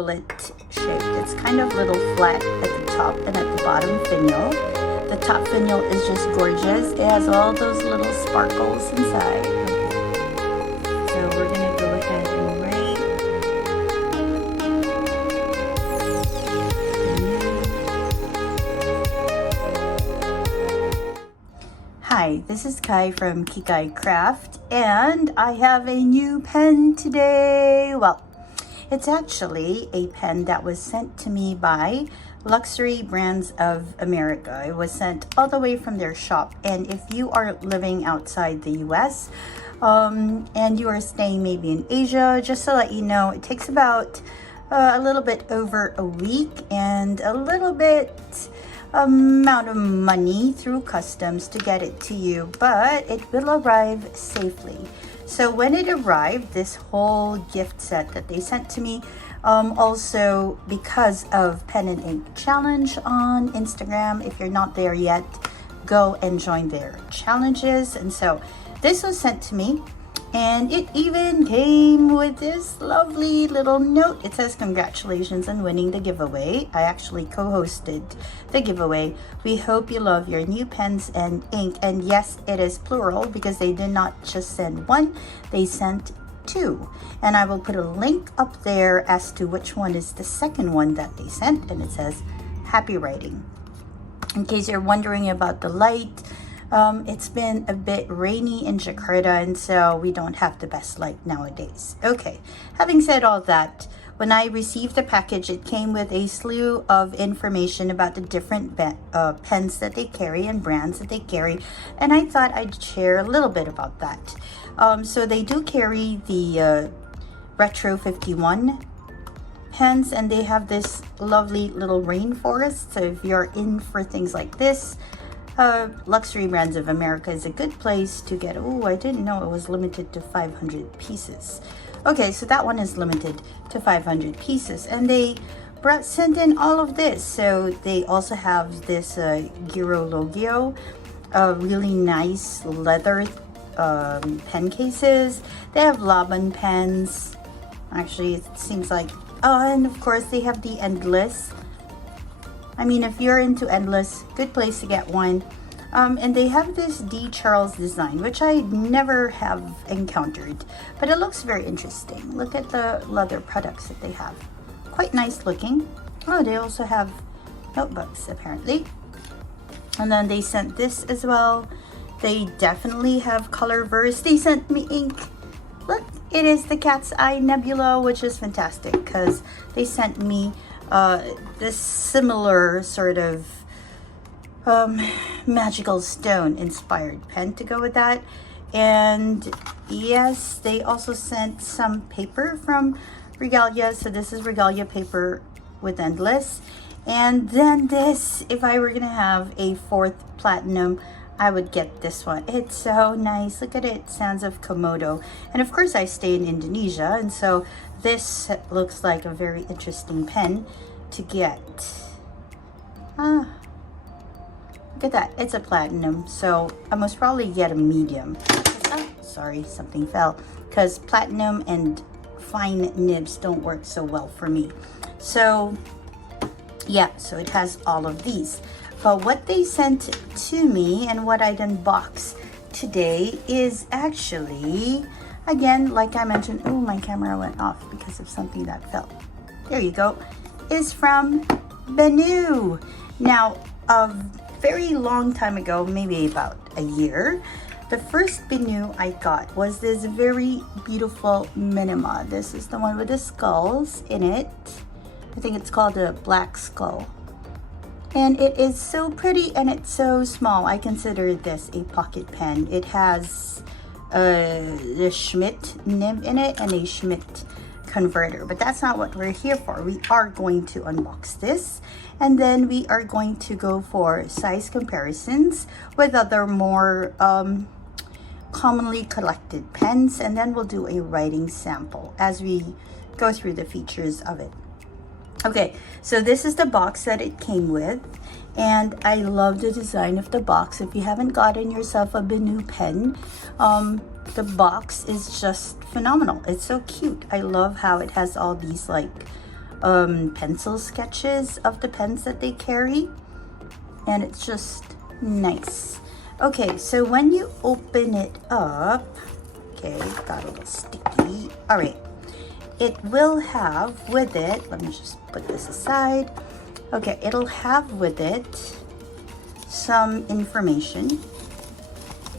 bullet shaped. It's kind of little flat at the top and at the bottom finial. The top finial is just gorgeous. It has all those little sparkles inside. So we're gonna go ahead and write. Hi, this is Kai from Kikai Craft, and I have a new pen today. Well, it's actually a pen that was sent to me by Luxury Brands of America. It was sent all the way from their shop. And if you are living outside the US and you are staying maybe in Asia, just to let you know, it takes about a little bit over a week and a little bit amount of money through customs to get it to you, but it will arrive safely. So when it arrived, this whole gift set that they sent to me, also because of Pen and Ink Challenge on Instagram, if you're not there yet, go and join their challenges. And so this was sent to me, and it even came with this lovely little note. It says, "Congratulations on winning the giveaway. I actually co-hosted the giveaway. We hope you love your new pens and ink." And yes, it is plural because they did not just send one, they sent two. And I will put a link up there as to which one is the second one that they sent. And it says, "Happy writing." In case you're wondering about the light, it's been a bit rainy in Jakarta, and so we don't have the best light nowadays. Okay, having said all that, when I received the package, it came with a slew of information about the different pens that they carry and brands that they carry, and I thought I'd share a little bit about that. So they do carry the Retro 51 pens, and they have this lovely little rainforest. So if you're in for things like this, Luxury Brands of America is a good place to get. Oh, I didn't know it was limited to 500 pieces. Okay, so that one is limited to 500 pieces, and they sent in all of this. So they also have this Giro Logio, really nice leather pen cases. They have Laban pens. Actually, it seems like, oh, and of course they have the Endless. I mean, if you're into Endless, good place to get one. And they have this D. Charles design, which I never have encountered, but it looks very interesting. Look at the leather products that they have. Quite nice looking. Oh, they also have notebooks, apparently. And then they sent this as well. They definitely have color verse. They sent me ink. Look, it is the Cat's Eye Nebula, which is fantastic because they sent me this similar sort of magical stone inspired pen to go with that. And yes, they also sent some paper from Regalia. So this is Regalia paper with Endless. And then this, if I were gonna have a fourth platinum, I would get this one. It's so nice. Look at it. Sands of Komodo. And of course I stay in Indonesia, and so this looks like a very interesting pen to get. Look at that. It's a platinum, so I must probably get a medium. Oh, sorry, something fell. Because platinum and fine nibs don't work so well for me. So yeah, so it has all of these. But what they sent to me and what I'd unbox today is actually, again, like I mentioned, oh, my camera went off because of something that fell. There you go. Is from Benu. Now, a very long time ago, maybe about a year, the first Benu I got was this very beautiful minima. This is the one with the skulls in it. I think it's called a black skull. And it is so pretty and it's so small. I consider this a pocket pen. It has the Schmidt nib in it and a Schmidt converter, but that's not what we're here for. We are going to unbox this, and then we are going to go for size comparisons with other more commonly collected pens, and then we'll do a writing sample as we go through the features of it. Okay, so this is the box that it came with, and I love the design of the box. If you haven't gotten yourself a Benu pen, the box is just phenomenal. It's so cute. I love how it has all these like pencil sketches of the pens that they carry, and it's just nice. Okay, so when you open it up, okay, got a little sticky. All right, it will have with it, let me just put this aside. Okay, it'll have with it some information,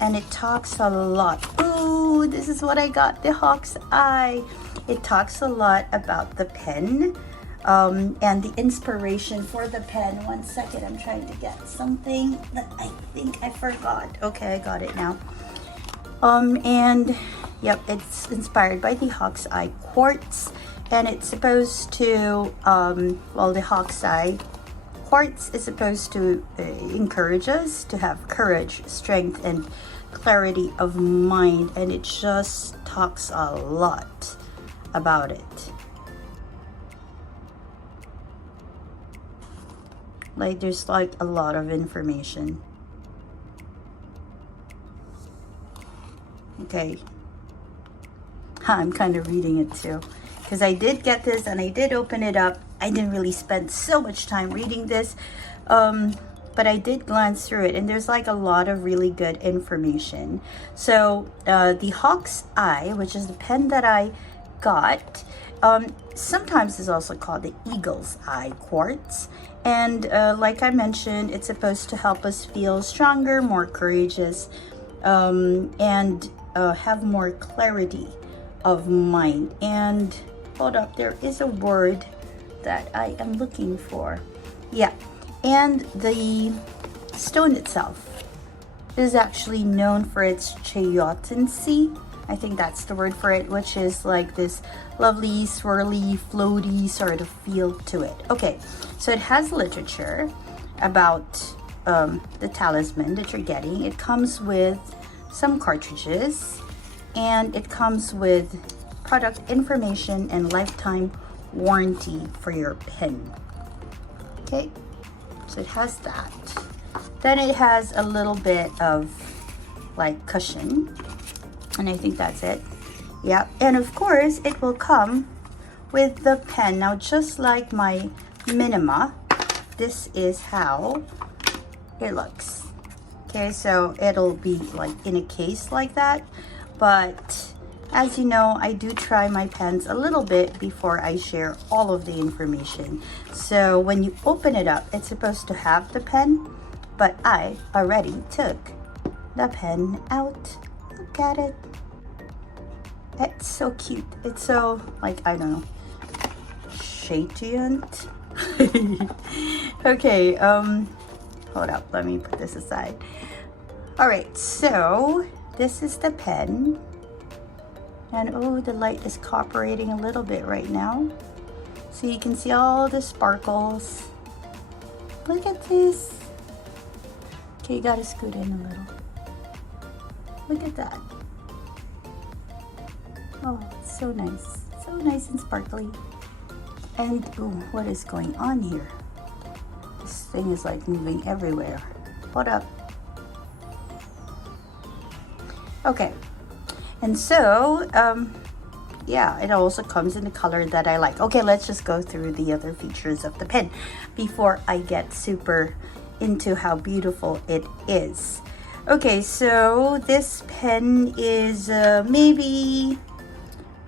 and it talks a lot. Ooh, this is what I got, the hawk's eye. It talks a lot about the pen, and the inspiration for the pen. One second, I'm trying to get something that I think I forgot. Okay, I got it now. And yep, it's inspired by the hawk's eye quartz, and it's supposed to, well, the hawk's eye quartz is supposed to encourage us to have courage, strength, and clarity of mind, and it just talks a lot about it. Like, there's like a lot of information. Okay, I'm kind of reading it too, because I did get this and I did open it up. I didn't really spend so much time reading this, but I did glance through it, and there's like a lot of really good information. So the hawk's eye, which is the pen that I got, sometimes is also called the eagle's eye quartz, and like I mentioned, it's supposed to help us feel stronger, more courageous, and have more clarity of mind. And hold up, there is a word that I am looking for. Yeah, and the stone itself is actually known for its chayotancy. I think that's the word for it, which is like this lovely, swirly, floaty sort of feel to it. Okay, so it has literature about the talisman that you're getting. It comes with some cartridges, and it comes with product information and lifetime warranty for your pen. Okay, so it has that. Then it has a little bit of like cushion, and I think that's it. Yeah, and of course it will come with the pen. Now, just like my Minima, this is how it looks. Okay, so it'll be like in a case like that, but as you know, I do try my pens a little bit before I share all of the information. So when you open it up, it's supposed to have the pen, but I already took the pen out. Look at it. It's so cute. It's so, like, I don't know, shadient. Okay, hold up, let me put this aside. All right, so this is the pen, and oh, the light is cooperating a little bit right now, so you can see all the sparkles. Look at this. Okay, you gotta scoot in a little. Look at that. Oh, it's so nice and sparkly. And ooh, what is going on here? This thing is like moving everywhere. Hold up. Okay, and so yeah, it also comes in the color that I like. Okay, let's just go through the other features of the pen before I get super into how beautiful it is. Okay, so this pen is maybe,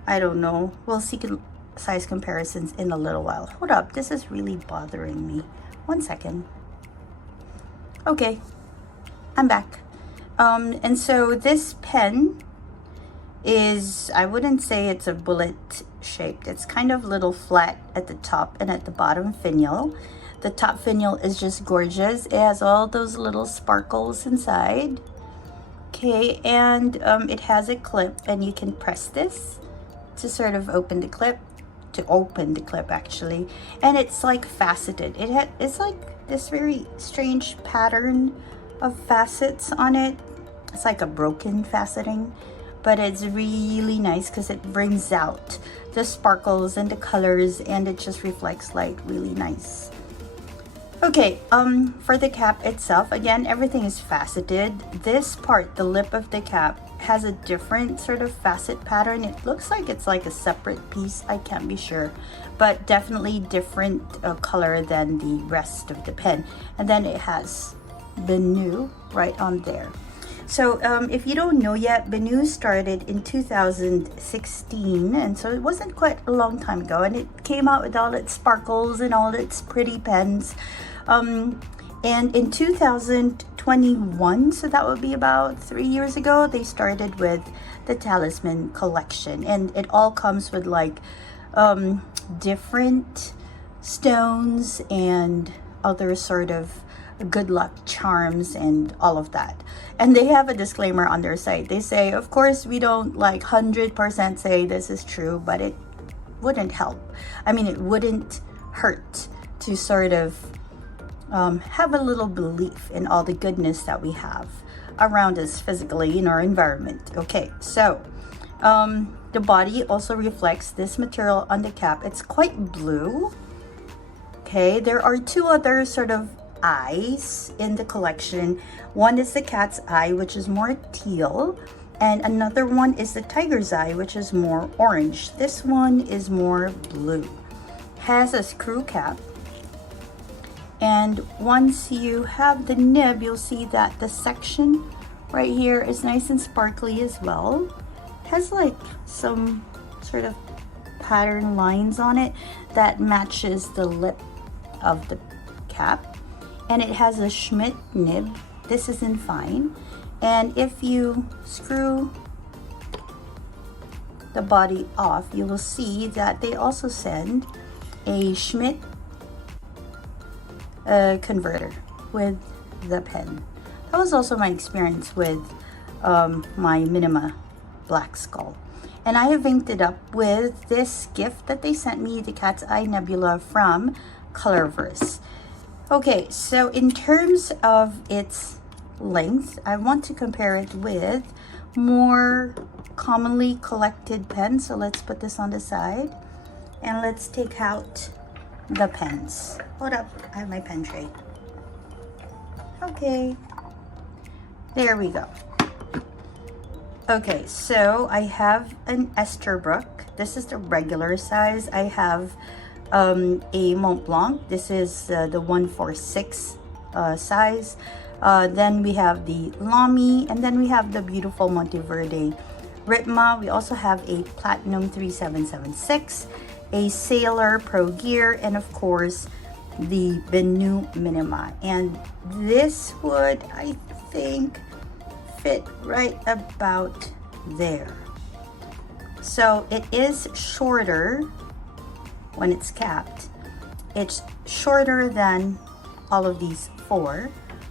I don't know, we'll see size comparisons in a little while. Hold up, this is really bothering me. One second. Okay, I'm back. And so this pen is, I wouldn't say it's a bullet shaped. It's kind of little flat at the top and at the bottom finial. The top finial is just gorgeous. It has all those little sparkles inside. Okay, and it has a clip, and you can press this to sort of open the clip, actually. And it's like faceted. It's like this very strange pattern of facets on it. It's like a broken faceting, but it's really nice because it brings out the sparkles and the colors, and it just reflects light really nice. Okay, for the cap itself, again, everything is faceted. This part, the lip of the cap, has a different sort of facet pattern. It looks like it's like a separate piece. I can't be sure, but definitely different color than the rest of the pen. And then it has Benu right on there. So if you don't know yet, Benu started in 2016, and so it wasn't quite a long time ago, and it came out with all its sparkles and all its pretty pens. And in 2021, so that would be about 3 years ago, they started with the Talisman collection, and it all comes with like different stones and other sort of good luck charms and all of that. And they have a disclaimer on their site. They say, of course, we don't like 100% say this is true, but it wouldn't help. I mean, it wouldn't hurt to sort of have a little belief in all the goodness that we have around us physically in our environment. Okay, so the body also reflects this material on the cap. It's quite blue. Okay, there are two other sort of eyes in the collection. One is the cat's eye, which is more teal, and another one is the tiger's eye, which is more orange. This one is more blue. Has a screw cap, and once you have the nib, you'll see that the section right here is nice and sparkly as well. Has like some sort of pattern lines on it that matches the lip of the cap. And it has a Schmidt nib. This is in fine. And if you screw the body off, you will see that they also send a Schmidt converter with the pen. That was also my experience with my Minima Black Skull. And I have inked it up with this gift that they sent me, the Cat's Eye Nebula from Colorverse. Okay, so in terms of its length, I want to compare it with more commonly collected pens. So let's put this on the side and let's take out the pens. Hold up, I have my pen tray. Okay, there we go. Okay, so I have an Esterbrook. This is the regular size. I have a Mont Blanc. This is the 146 size. Then we have the Lamy, and then we have the beautiful Monteverde Ritma. We also have a Platinum 3776, a Sailor Pro Gear, and of course the Benu Minima. And this would, I think, fit right about there. So it is shorter when it's capped. It's shorter than all of these four.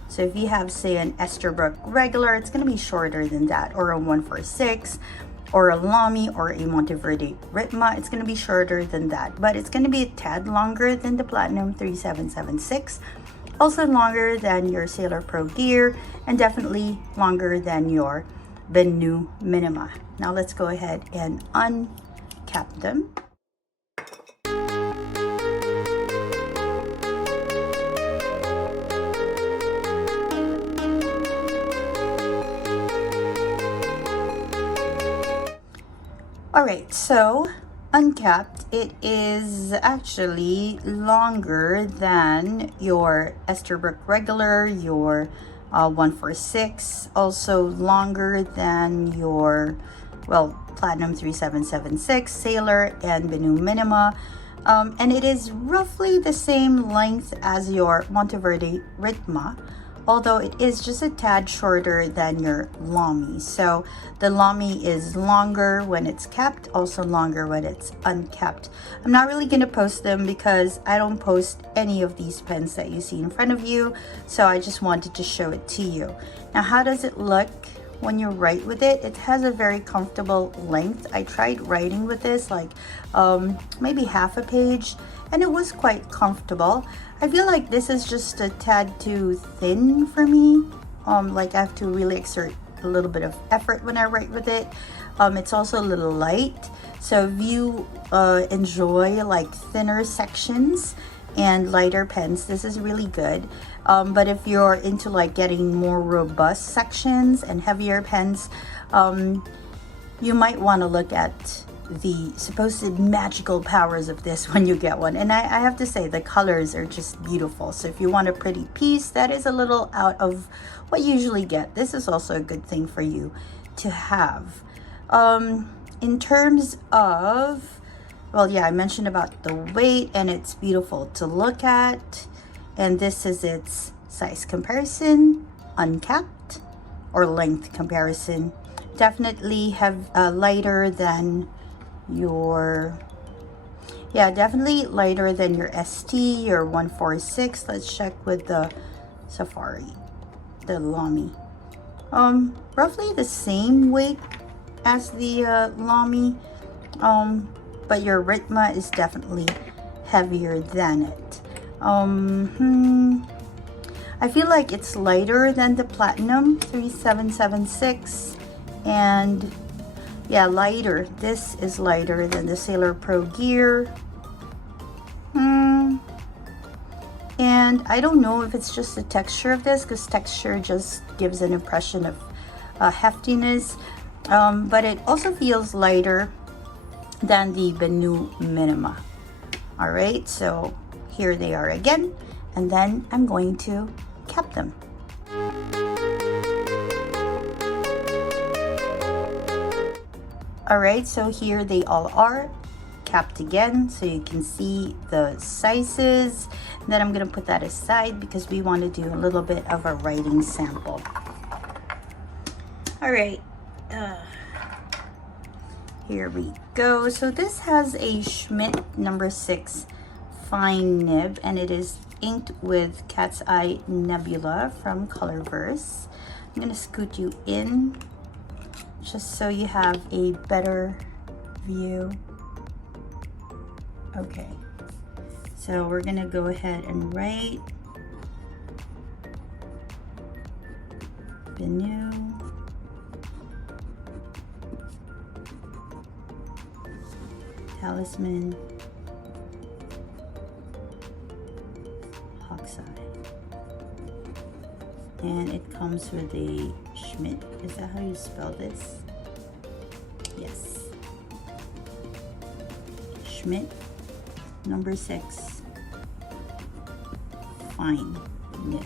So if you have, say, an Esterbrook regular, it's going to be shorter than that, or a 146, or a Lamy, or a Monteverde Ritma. It's going to be shorter than that, but it's going to be a tad longer than the Platinum 3776, also longer than your Sailor Pro Gear, and definitely longer than your Benu Minima. Now let's go ahead and uncap them. Alright, so uncapped, it is actually longer than your Esterbrook regular, your 146, also longer than your, well, Platinum 3776, Sailor, and Benu Minima. And it is roughly the same length as your Monteverde Ritma, although it is just a tad shorter than your Lamy. So the Lamy is longer when it's capped, also longer when it's uncapped. I'm not really going to post them because I don't post any of these pens that you see in front of you, so I just wanted to show it to you. Now, how does it look when you write with it? It has a very comfortable length. I tried writing with this like maybe half a page, and it was quite comfortable. I feel like this is just a tad too thin for me. Like I have to really exert a little bit of effort when I write with it. It's also a little light. So if you enjoy like thinner sections, and lighter pens, this is really good. But if you're into like getting more robust sections and heavier pens, you might want to look at the supposed magical powers of this when you get one. And I have to say, the colors are just beautiful. So if you want a pretty piece that is a little out of what you usually get, this is also a good thing for you to have. In terms of, well, yeah, I mentioned about the weight, and it's beautiful to look at. And this is its size comparison, uncapped, or length comparison. Definitely have lighter than your, yeah, definitely lighter than your ST or 146. Let's check with the Safari, the Lamy. Roughly the same weight as the Lamy, but your Ritma is definitely heavier than it. I feel like it's lighter than the Platinum 3776, and yeah, lighter. This is lighter than the Sailor Pro Gear. And I don't know if it's just the texture of this, because texture just gives an impression of heftiness. But it also feels lighter than the Benu Minima. All right, so here they are again, and then I'm going to cap them. All right, so here they all are capped again, so you can see the sizes. Then I'm gonna put that aside because we want to do a little bit of a writing sample. All right, here we go. So this has a Schmidt number 6 fine nib, and it is inked with Cat's Eye Nebula from Colorverse. I'm gonna scoot you in just so you have a better view. Okay, so we're gonna go ahead and write Benu, Talisman, Hawk's Eye, and it comes with a Schmidt. Is that how you spell this? Yes. Schmidt number 6 fine nib.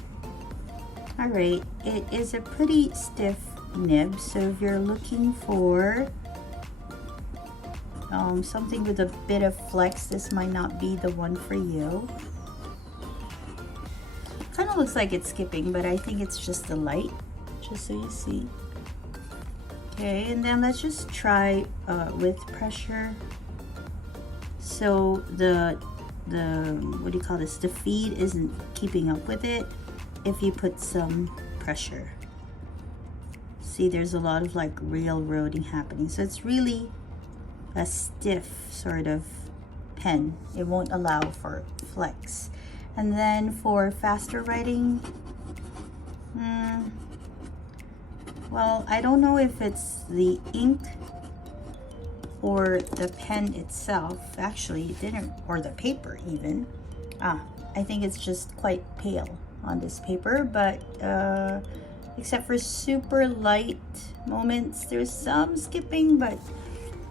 All right, it is a pretty stiff nib, so if you're looking for something with a bit of flex, this might not be the one for you. Kind of looks like it's skipping, but I think it's just the light, just so you see. Okay, and then let's just try with pressure. So the what do you call this, the feed isn't keeping up with it if you put some pressure. See, there's a lot of like railroading happening, so it's really a stiff sort of pen. It won't allow for flex. And then for faster writing, well, I don't know if it's the ink or the pen itself. Actually, it didn't, or the paper even. I think it's just quite pale on this paper, but except for super light moments, there's some skipping, but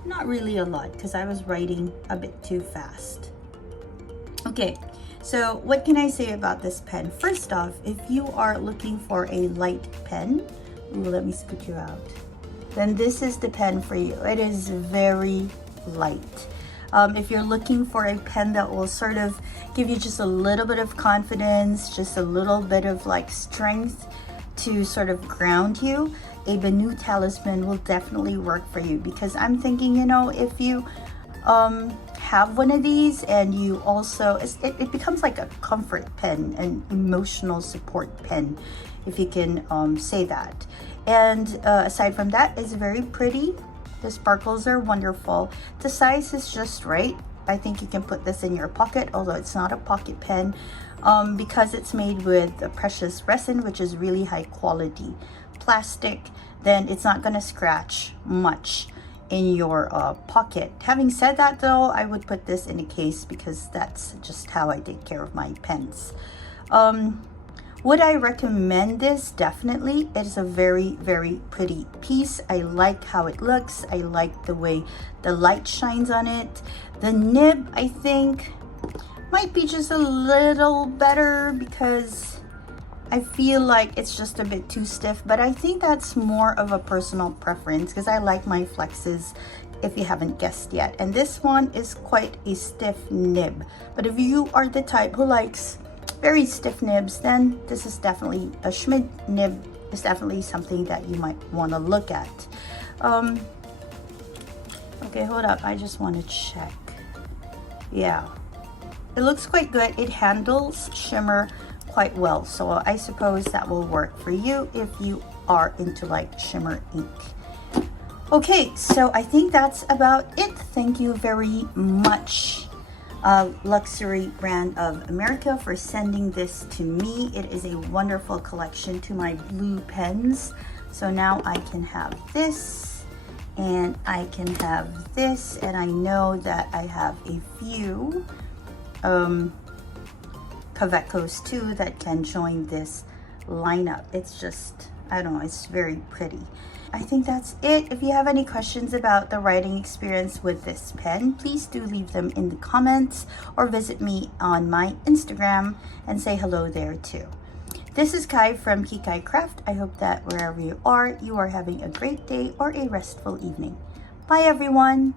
not really a lot because I was writing a bit too fast. Okay, so what can I say about this pen? First off, if you are looking for a light pen, let me scoot you out, then this is the pen for you. It is very light. If you're looking for a pen that will sort of give you just a little bit of confidence, just a little bit of like strength to sort of ground you, a Benu Talisman will definitely work for you. Because I'm thinking, you know, if you have one of these and you also, it becomes like a comfort pen, an emotional support pen, if you can say that. And aside from that, it's very pretty. The sparkles are wonderful. The size is just right. I think you can put this in your pocket, although it's not a pocket pen, because it's made with a precious resin, which is really high quality plastic. Then it's not going to scratch much. in your pocket. Having said that though, I would put this in a case because that's just how I take care of my pens. Would I recommend this? Definitely. It is a very, very pretty piece. I like how it looks. I like the way the light shines on it. The nib, I think, might be just a little better because I feel like it's just a bit too stiff, but I think that's more of a personal preference because I like my flexes, if you haven't guessed yet. And this one is quite a stiff nib, but if you are the type who likes very stiff nibs, then this is definitely a Schmidt nib is definitely something that you might want to look at. Okay, hold up, I just want to check. Yeah, it looks quite good. It handles shimmer quite well, so I suppose that will work for you if you are into like shimmer ink. Okay, so I think that's about it. Thank you very much, Luxury Brand of America, for sending this to me. It is a wonderful collection to my blue pens. So now I can have this and I can have this, and I know that I have a few Kavekos too that can join this lineup. It's just, I don't know, it's very pretty. I think that's it. If you have any questions about the writing experience with this pen, please do leave them in the comments or visit me on my Instagram and say hello there too. This is Kai from Kikai Craft. I hope that wherever you are having a great day or a restful evening. Bye everyone.